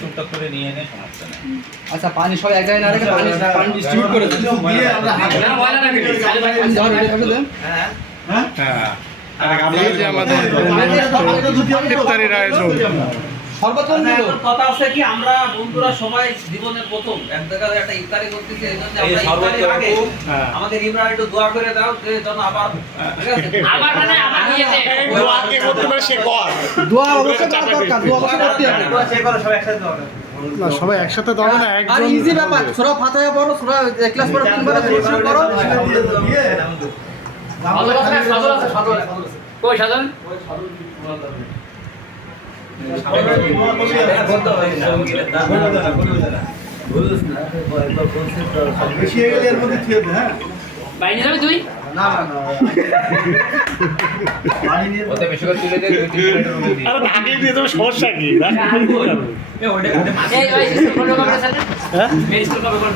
টুকটাক করে নিয়ে এনে সমস্যা নেই। আচ্ছা পানি সব এক জায়গায় না রেখে পানি ডিস্ট্রিবিউট করে দেন। ইফতারির আয়োজন কথা আছে কি আমরা বন্ধুরা সবাই জীবনের প্রথম এক জায়গায় একটা ইফতারি করতেছি এই জন্য আমরা ইফতারির আগে আমাদের ইমরান একটু দোয়া করে দাও যে যেন আবার ঠিক আছে আবার মানে আবার নিয়েছে দোয়া কে করতে পারে সে কর দোয়া অবশ্যই করা দরকার, দোয়া অবশ্যই করতে হবে। দোয়া সে করে সবাই একসাথে দোয়া করে না সবাই একসাথে দাও না আর একজন ইজি ব্যাপার, সূরা ফাতিহা পড়ো, সূরা ইখলাস পড়ো, তিনবার শুরু করো। ভালো আছে সাদর আছে সাদর কই সাদর বাইরে যাবে তুই না না না ওতে বেশি করে তুলে দিয়ে 2-3 মিনিটের মধ্যে দিয়ে আরে ঢাকলে দিয়ে তো সমস্যা কি এই ভাই স্কুল কবে করবে স্যার হ্যাঁ এই স্কুল কবে করবে